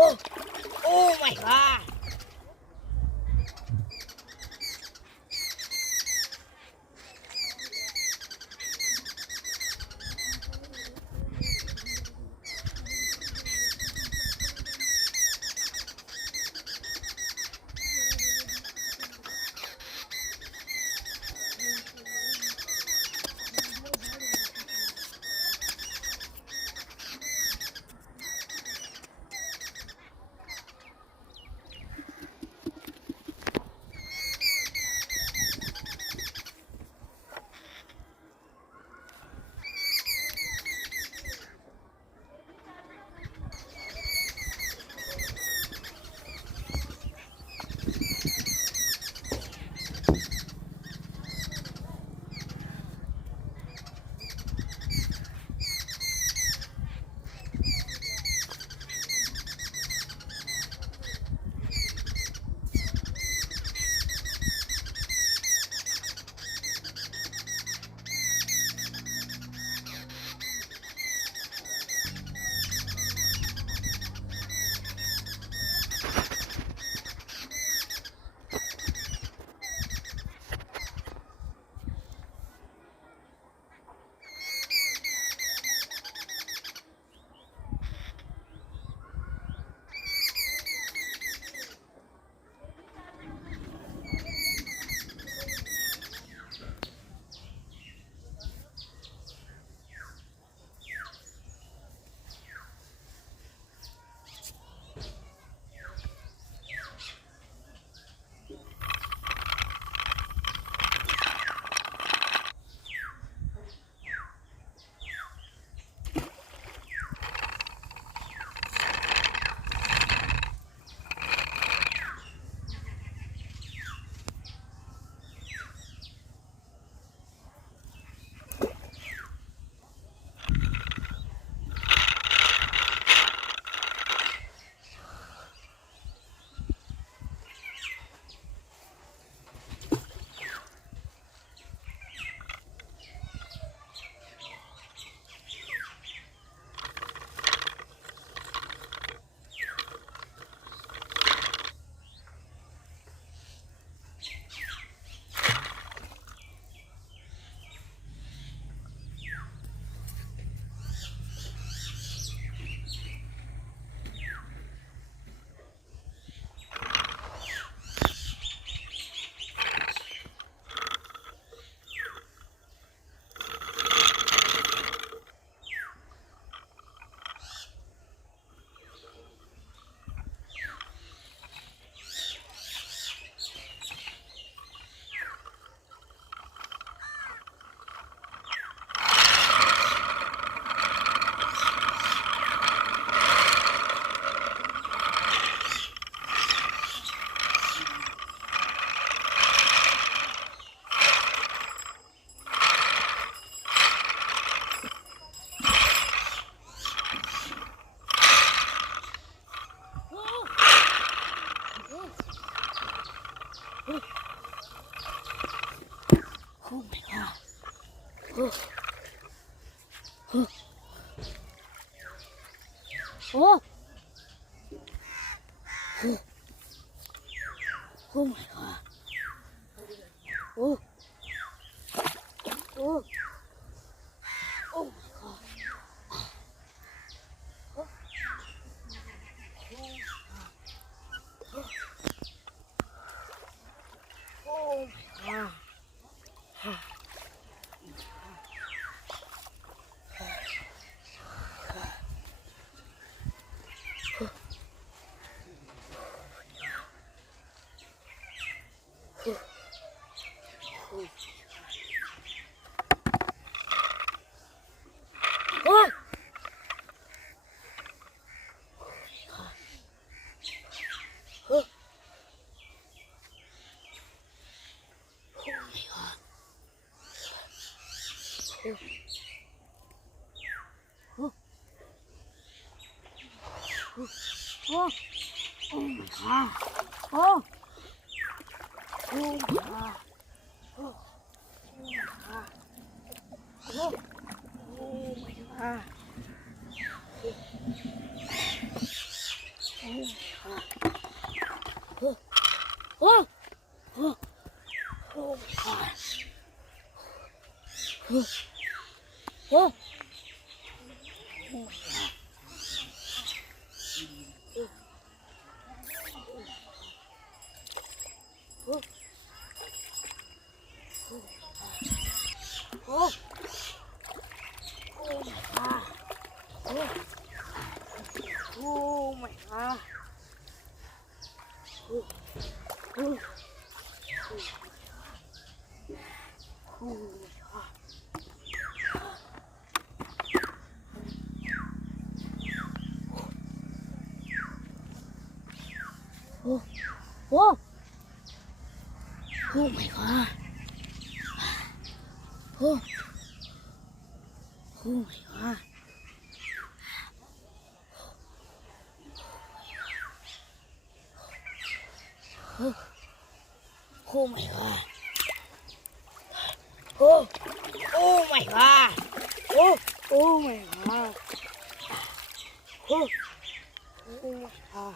Oh, oh my God. Oh my God. Oh. Oh. Oh. Oh. Oh my God. Oh. Oh. Oh my God. Oh. Oh my God. Oh. Oh. Oh. Oh. Oh my God. Oh. Oh my God. Oh. Oh. Oh my God. Oh Oh, oh, oh my God. Oh, oh my God. Oh, oh, oh my God. Oh, oh, oh my God. Oh, oh my God. Oh, oh my God. Oh, oh my God. Oh, oh my God. Oh, oh my God.